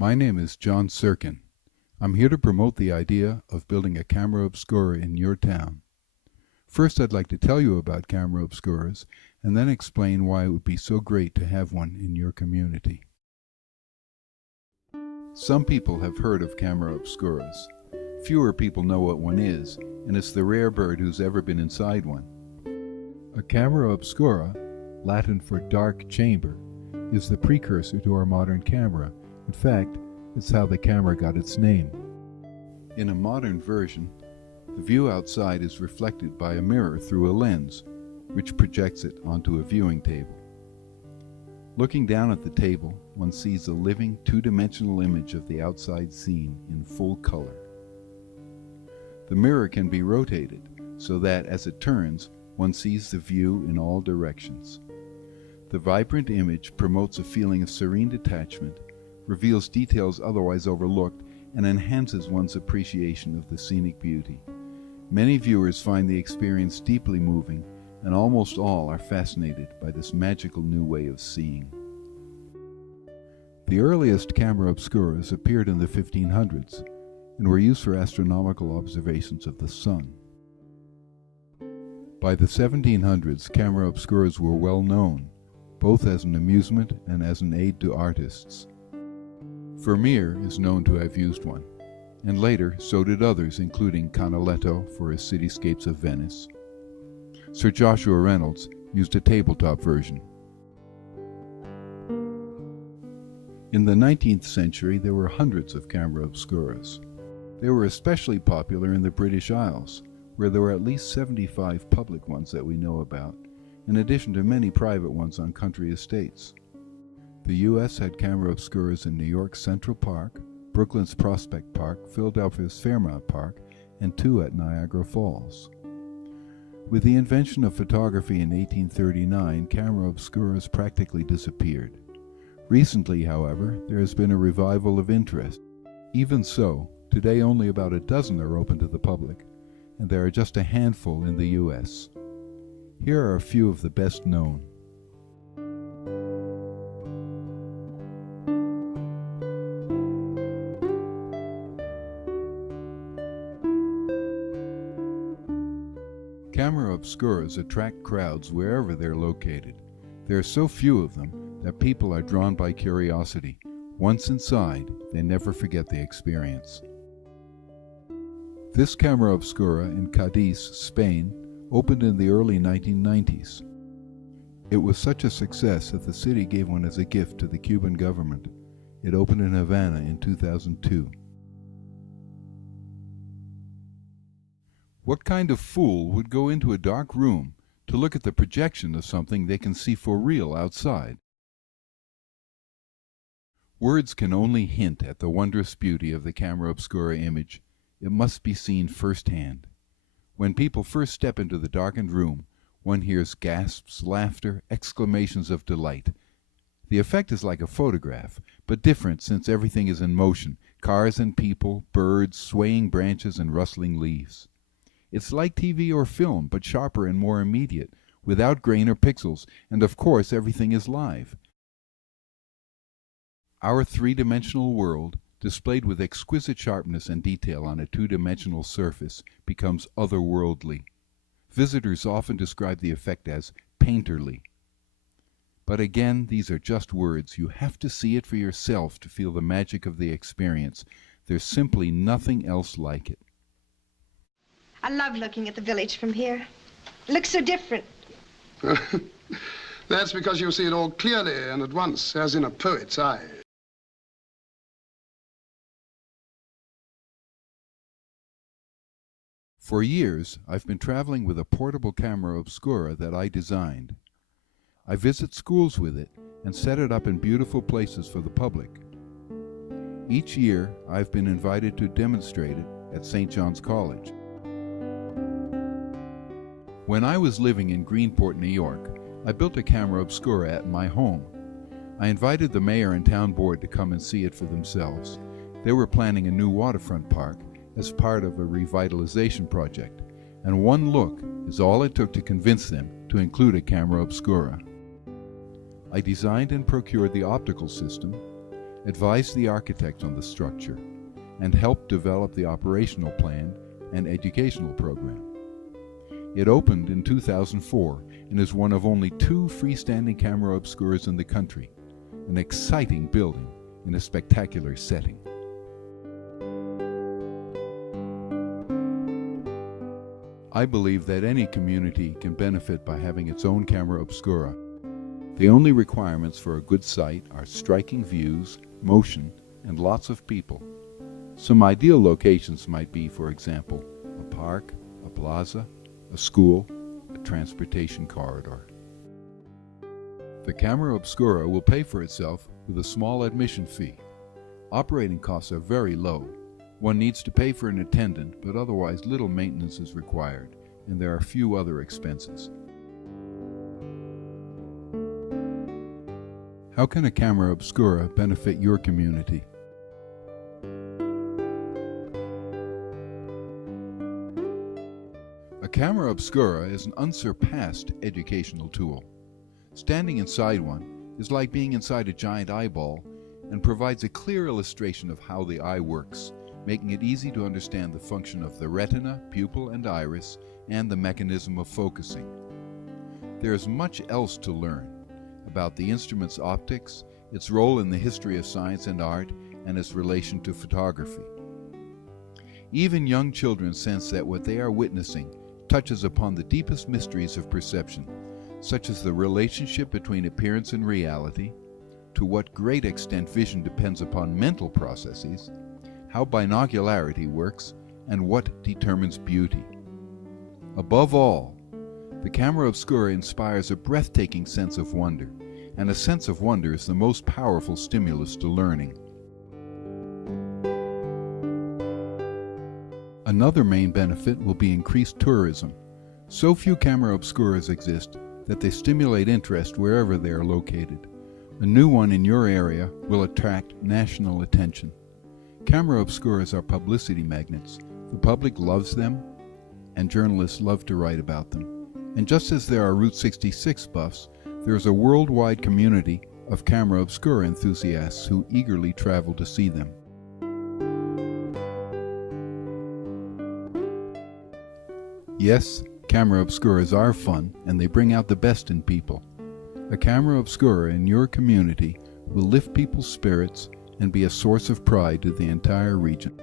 My name is John Sirkin. I'm here to promote the idea of building a camera obscura in your town. First, I'd like to tell you about camera obscuras and then explain why it would be so great to have one in your community. Some people have heard of camera obscuras. Fewer people know what one is, and it's the rare bird who's ever been inside one. A camera obscura, Latin for dark chamber, is the precursor to our modern camera. In fact, it's how the camera got its name. In a modern version, the view outside is reflected by a mirror through a lens, which projects it onto a viewing table. Looking down at the table, one sees a living two-dimensional image of the outside scene in full color. The mirror can be rotated so that, as it turns, one sees the view in all directions. The vibrant image promotes a feeling of serene detachment, reveals details otherwise overlooked, and enhances one's appreciation of the scenic beauty. Many viewers find the experience deeply moving, and almost all are fascinated by this magical new way of seeing. The earliest camera obscuras appeared in the 1500s and were used for astronomical observations of the sun. By the 1700s, camera obscuras were well known, both as an amusement and as an aid to artists. Vermeer is known to have used one, and later so did others, including Canaletto for his cityscapes of Venice. Sir Joshua Reynolds used a tabletop version. In the 19th century, there were hundreds of camera obscuras. They were especially popular in the British Isles, where there were at least 75 public ones that we know about, in addition to many private ones on country estates. The U.S. had camera obscuras in New York's Central Park, Brooklyn's Prospect Park, Philadelphia's Fairmount Park, and 2 at Niagara Falls. With the invention of photography in 1839, camera obscuras practically disappeared. Recently, however, there has been a revival of interest. Even so, today only about a dozen are open to the public, and there are just a handful in the U.S. Here are a few of the best known. Camera obscuras attract crowds wherever they're located. There are so few of them that people are drawn by curiosity. Once inside, they never forget the experience. This camera obscura in Cadiz, Spain, opened in the early 1990s. It was such a success that the city gave one as a gift to the Cuban government. It opened in Havana in 2002. What kind of fool would go into a dark room to look at the projection of something they can see for real outside? Words can only hint at the wondrous beauty of the camera obscura image. It must be seen firsthand. When people first step into the darkened room, one hears gasps, laughter, exclamations of delight. The effect is like a photograph, but different since everything is in motion: cars and people, birds, swaying branches, and rustling leaves. It's like TV or film, but sharper and more immediate, without grain or pixels, and of course everything is live. Our three-dimensional world, displayed with exquisite sharpness and detail on a two-dimensional surface, becomes otherworldly. Visitors often describe the effect as painterly. But again, these are just words. You have to see it for yourself to feel the magic of the experience. There's simply nothing else like it. I love looking at the village from here. It looks so different. That's because you see it all clearly and at once, as in a poet's eye. For years, I've been traveling with a portable camera obscura that I designed. I visit schools with it and set it up in beautiful places for the public. Each year, I've been invited to demonstrate it at St. John's College. When I was living in Greenport, New York, I built a camera obscura at my home. I invited the mayor and town board to come and see it for themselves. They were planning a new waterfront park as part of a revitalization project, and one look is all it took to convince them to include a camera obscura. I designed and procured the optical system, advised the architect on the structure, and helped develop the operational plan and educational program. It opened in 2004 and is one of only 2 freestanding camera obscuras in the country, an exciting building in a spectacular setting. I believe that any community can benefit by having its own camera obscura. The only requirements for a good site are striking views, motion, and lots of people. Some ideal locations might be, for example, a park, a plaza, a school, a transportation corridor. The camera obscura will pay for itself with a small admission fee. Operating costs are very low. One needs to pay for an attendant, but otherwise little maintenance is required, and there are few other expenses. How can a camera obscura benefit your community? A camera obscura is an unsurpassed educational tool. Standing inside one is like being inside a giant eyeball and provides a clear illustration of how the eye works, making it easy to understand the function of the retina, pupil, and iris, and the mechanism of focusing. There is much else to learn about the instrument's optics, its role in the history of science and art, and its relation to photography. Even young children sense that what they are witnessing touches upon the deepest mysteries of perception, such as the relationship between appearance and reality, to what great extent vision depends upon mental processes, how binocularity works, and what determines beauty. Above all, the camera obscura inspires a breathtaking sense of wonder, and a sense of wonder is the most powerful stimulus to learning. Another main benefit will be increased tourism. So few camera obscuras exist that they stimulate interest wherever they are located. A new one in your area will attract national attention. Camera obscuras are publicity magnets. The public loves them, and journalists love to write about them. And just as there are Route 66 buffs, there is a worldwide community of camera obscura enthusiasts who eagerly travel to see them. Yes, camera obscuras are fun, and they bring out the best in people. A camera obscura in your community will lift people's spirits and be a source of pride to the entire region.